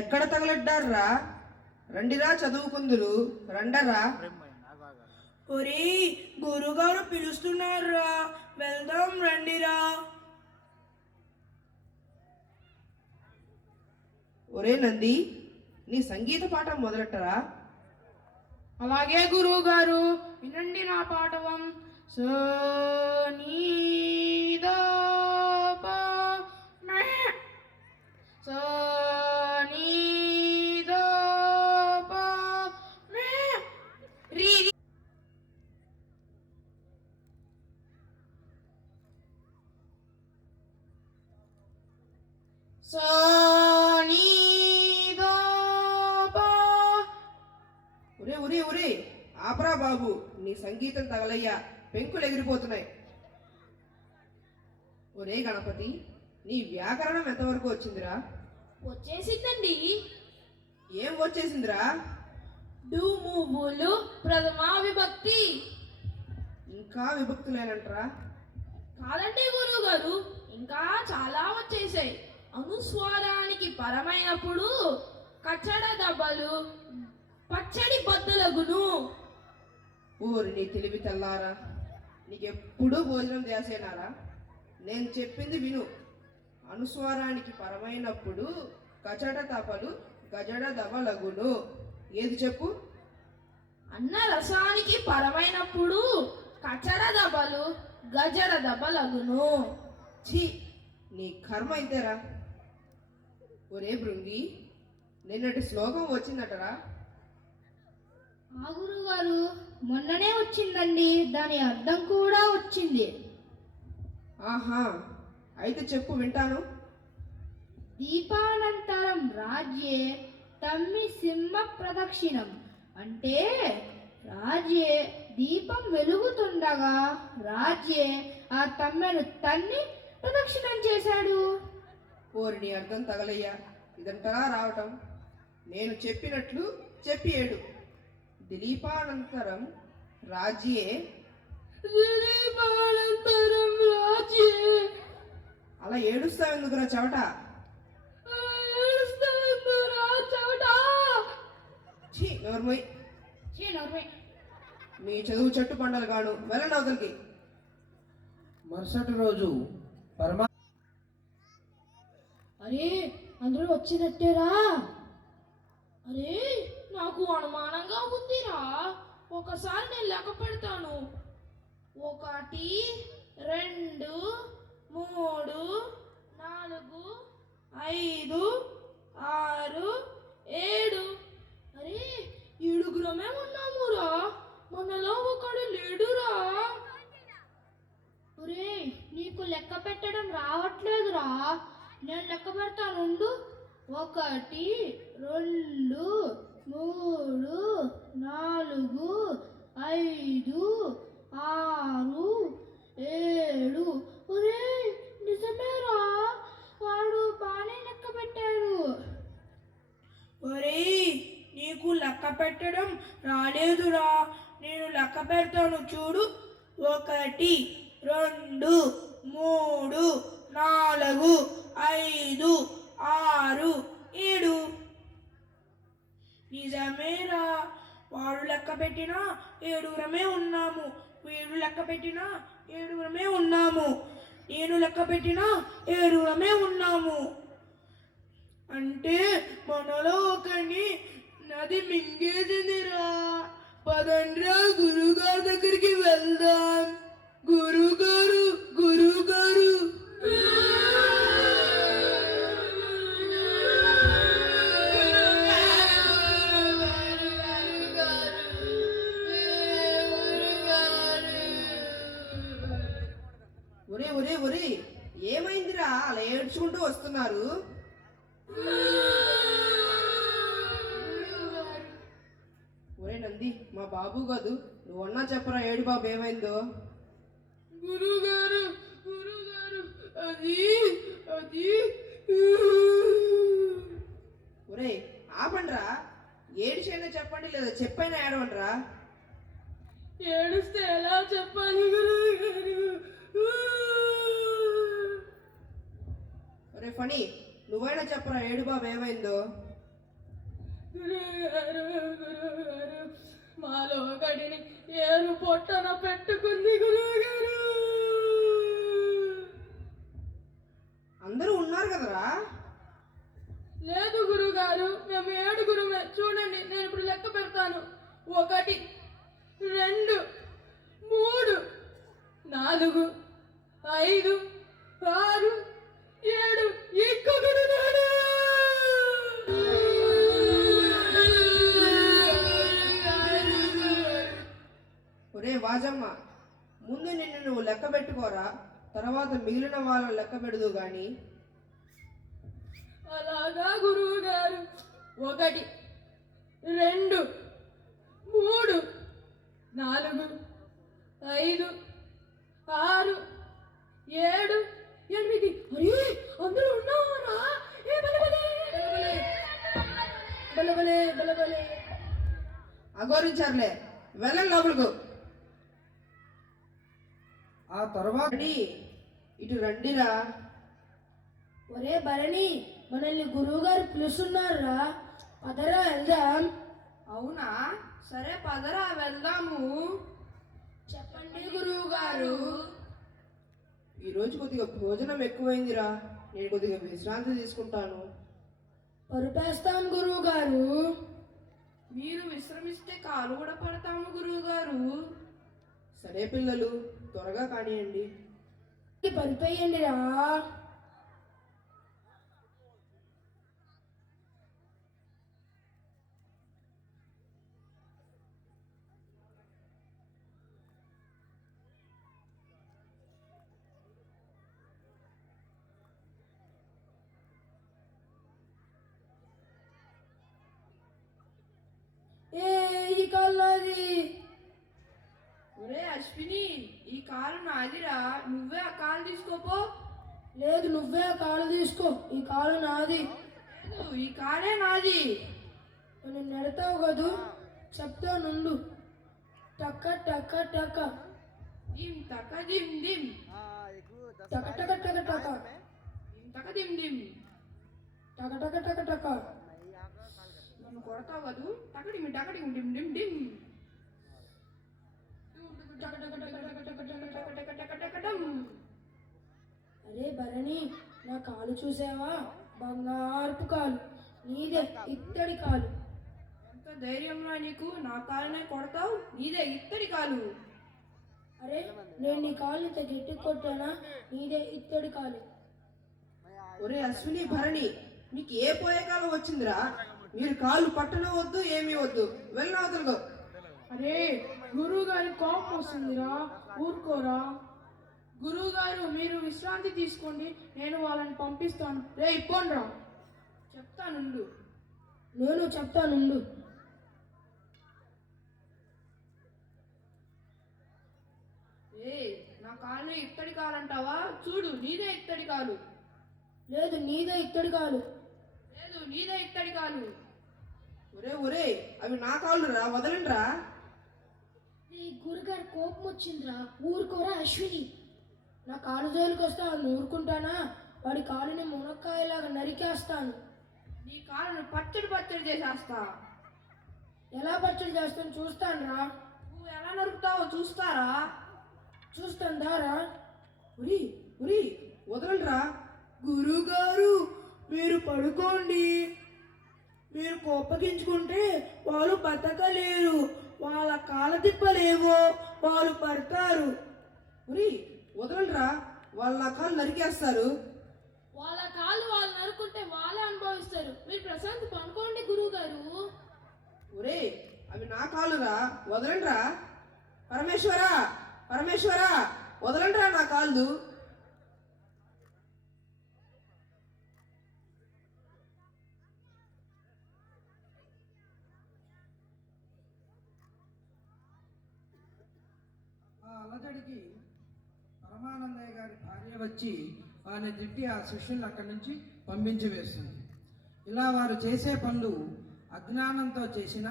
ఎక్కడ తగలడ్డారా? రండిరా చదువుకుందురు, రండరా. ఒరే గురుగారు పిలుస్తున్నారా, వెళ్దాం రండిరా. ఒరే నంది, నీ సంగీత పాఠం మొదలెట్టరా? అలాగే గురువు గారు, వినండి నా పాఠవం. సో నీ దో ప మే. సో నీ దో ప మే. రీ రీ. సో నీ దో ప. ఒరే ఒరే ఒరే, ఆపరా బాబు, నీ సంగీతం తగలయ్యా, పెంకులు ఎగిరిపోతున్నాయి. ఒరే గణపతి, నీ వ్యాకరణం ఎంతవరకు వచ్చిందిరా? వచ్చేసిందండి. ఏం వచ్చేసిందిరా? డు మూవులు ప్రథమా విభక్తి. ఇంకా విభక్తులేనంటరా? కాదండి గురువు గారు, ఇంకా చాలా వచ్చేసాయి. అనుస్వారానికి పరమైనప్పుడు కచ్చడ దెబ్బలు పచ్చడి బద్దలగును. ఊరి నీ తెలివి తెల్లారా, నీకెప్పుడూ భోజనం చేసేనారా? నేను చెప్పింది విను. అనుస్వారానికి పరమైనప్పుడు కచడ తపలు గజడ దవలగును. ఏది చెప్పు? అన్న రసానికి పరమైనప్పుడు కచ్చడ దెబ్బలు గజడ దెబ్బలగును. ఛీ, నీ కర్మ ఇంతేరా. ఒరే భృంగి, నిన్నటి శ్లోకం వచ్చిందటరా? ఆ గురుగారు, మొన్ననే వచ్చిందండి, దాని అర్థం కూడా వచ్చింది. ఆహా, అయితే చెప్పు, వింటాను. దీపానంతరం రాజ్యే తమ్మి సింహ ప్రదక్షిణం. అంటే రాజ్యే దీపం వెలుగుతుండగా రాజ్యే ఆ తమ్మెను తన్ని ప్రదక్షిణం చేశాడు. ఓరి నీ అర్థం తగలయ్యా, ఇదంతలా రావటం. నేను చెప్పినట్లు చెప్పి ఏడు. దిలీపానంతరం రాజ్యే. దిలీపానంతరం రాజ్యే. అలా ఏడుస్తావు ఎందుకురా చవట? ఛీ, నోర్మోయ్. మీ చదువు చెట్టు పండలు గాను, వెళ్ళండి అవతలికి. మరుసటి రోజు పరమా అరే, అందరూ వచ్చినట్టేరా. అరే, నాకు అనుమానంగా ఉందిరా. ఒకసారి నేను లెక్క పెడతాను. 1 2 3 4 5 6 7. అరే, 7గురమే ఉన్నామురా. మనలో ఒకడు లేడురా. ఒరే, నీకు లెక్క పెట్టడం రావట్లేదురా, నేను లెక్క పెడతాను. 1 2 3 4 5 6 7. ఒరే, నిజమేరా, వాడు బాగానే లెక్క పెట్టాడు. ఒరే నీకు లెక్క పెట్టడం రాలేదురా, నేను లెక్క పెడతాను చూడు. 1 2 3 4 5 6 7. నిజమేరా, వాడు లెక్క పెట్టినా 7గురమే ఉన్నాము. వీడు లెక్క పెట్టినా 7గురమే ఉన్నాము. నేను లెక్క పెట్టినా 7గురమే ఉన్నాము. అంటే మనలో ఒకరిని నది మింగేసిందిరా. పదండ్రా గురుగారి దగ్గరికి వెళ్దాం. గురుగారు, గురుగారు. ఒరే ఒరే ఒరే, ఏమైందిరా అలా ఏడ్చుకుంటూ వస్తున్నారు? ఒరే నంది, మా బాబు కాదు, నువ్వన్నా చెప్పరా ఏడు బాబు ఏమైందో? గురుగారు, గురుగారు, అది అది. ఒరే ఆపండ్రా, ఏడిచైనా చెప్పండి, లేదా చెప్పైనా ఏడవండ్రా. ఏడుస్తే ఎలా చెప్పాలి గురుగారు? ఒరే ఫణి, నువ్వైనా చెప్పరా ఏడు బాబు ఏమైందో? గురువుగారు మాలో ఒకటిని ఏరు పొట్టన పెట్టుకుంది గురువుగారు. అందరూ ఉన్నారు కదరా? లేదు గురువుగారు, మేము 7గురుమే. చూడండి, నేను ఇప్పుడు లెక్క పెడతాను. 1 2 3 4 5 6 7 ఇంకొకడు నాడు. ఒరే వాజమ్మ, ముందు నిన్ను నువ్వు లెక్క పెట్టుకోరా, తర్వాత మిగిలిన వాళ్ళని లెక్క పెడదు గాని. అలాగా గురువు గారు. 1 2 3 4 5 6 7 8. అరే, అందరూ ఉన్నారా? ఏ బలబలే బలబలే బలబలే. అగోరించారులే, వెళ్ళండి లోపలకు. ఆ తర్వాత రెడీ, ఇటు రండిరా. ఒరే భరణి, మనల్ని గురువుగారు పిలుస్తున్నారా? పదరా వెళ్దాం. అవునా? సరే పదరా వెళ్దాము. చెప్పండి గురువు గారు. ఈరోజు కొద్దిగా భోజనం ఎక్కువైందిరా, నేను కొద్దిగా విశ్రాంతి తీసుకుంటాను. పరుపేస్తాం గురువు గారు. మీరు విశ్రమిస్తే కాలు కూడా పడతాము గురువు గారు. సరే పిల్లలు, త్వరగా కానియండి. పరుపేయండి రా. ఈ కాలు నాది. ఒరే అశ్విని, ఈ కాలు నాదిరా, నువ్వే ఆ కాలు తీసుకోపో. లేదు, నువ్వే ఆ కాలు తీసుకో. ఈ కాలు నాది. లేదు, ఈ కాలే నాది. నేను నెడతావు కదూ, చెప్తా నుండు. టక్క టక్క టక్క దిమ్ తక దిమ్ దిమ్, టక టక టక టక దిమ్ తక దిమ్ దిమ్. టక టక టక టక. నన్ను కొడతావు కదూ, టకడిమి టకడిమి డిమ్ డిమ్ డిమ్. టక టక టక టక టక టక టక టక టక టక డమ్. అరే భరణి, నా కాలు చూసావా? బంగారపు కాలు. నీదే ఇత్తడి కాలు. ఎంత ధైర్యంలో నీకు? నా కాలునే కొడతావు? నీదే ఇత్తడి కాలు. అరే, నేను నీ కాలు ఇంత గట్టి కొట్టానా? నీదే ఇత్తడి కాలు. ఒరే అశ్విని, భరణి, మీకు ఏ పోయే కాలం వచ్చిందిరా? మీరు కాళ్ళు పట్టడం వద్దు, ఏమీ వద్దు, వెళ్ళిన అవతలుగో. అరే, గురువు గారి కోపం వస్తుందిరా, ఊరుకోరా. గురువు గారు, మీరు విశ్రాంతి తీసుకోండి, నేను వాళ్ళని పంపిస్తాను. రే ఇప్పోండ్రా. చెప్తానుండు. నేను చెప్తానుండు. ఏ, నా కాలుని ఇత్తడి కాలు అంటావా? చూడు, నీదే ఇత్తడి కాలు. లేదు, నీదే ఇత్తడి కాలు. లేదు, నీదే ఇత్తడి కాలు. ఒరే ఒరే, అవి నా కాళ్ళురా, వదలండిరా. గురుగారు కోపం వచ్చిందిరా, ఊరుకోరా అశ్విని. నా కాలు జోలికి వస్తే వాడిని ఊరుకుంటానా? వాడి కాలుని మునక్కాయలాగా నరికేస్తాను. నీ కాలును పచ్చడి పచ్చడి చేసేస్తా. ఎలా పచ్చడి చేస్తాను చూస్తాను రా. నువ్వు ఎలా నరుకుతావో చూస్తారా? చూస్తాను దారా. ఉరి ఉరి, వదలండిరా. గురువుగారు, మీరు పడుకోండి. మీరు కోపగించుకుంటే వాళ్ళు బతకలేరు. వాళ్ళ కాళ్ళ తిప్పలేవో, వాళ్ళు పడతారు. ఉరి, వదలండిరా, వాళ్ళు నా కాళ్ళు నరికేస్తారు. వాళ్ళ కాళ్ళు వాళ్ళు నరుకుంటే వాళ్ళే అనుభవిస్తారు. మీరు ప్రశాంత్ పనుకోండి గురువు గారు. ఒరే, అవి నా కాళ్ళురా, వదలండిరా. పరమేశ్వరా పరమేశ్వరా, వదలండిరా నా కాళ్ళు. ఆ అలజడికి పరమానందయ్య గారి భార్య వచ్చి వారిని తిట్టి ఆ శిష్యుల్ని అక్కడి నుంచి పంపించి వేస్తుంది. ఇలా వారు చేసే పనులు అజ్ఞానంతో చేసిన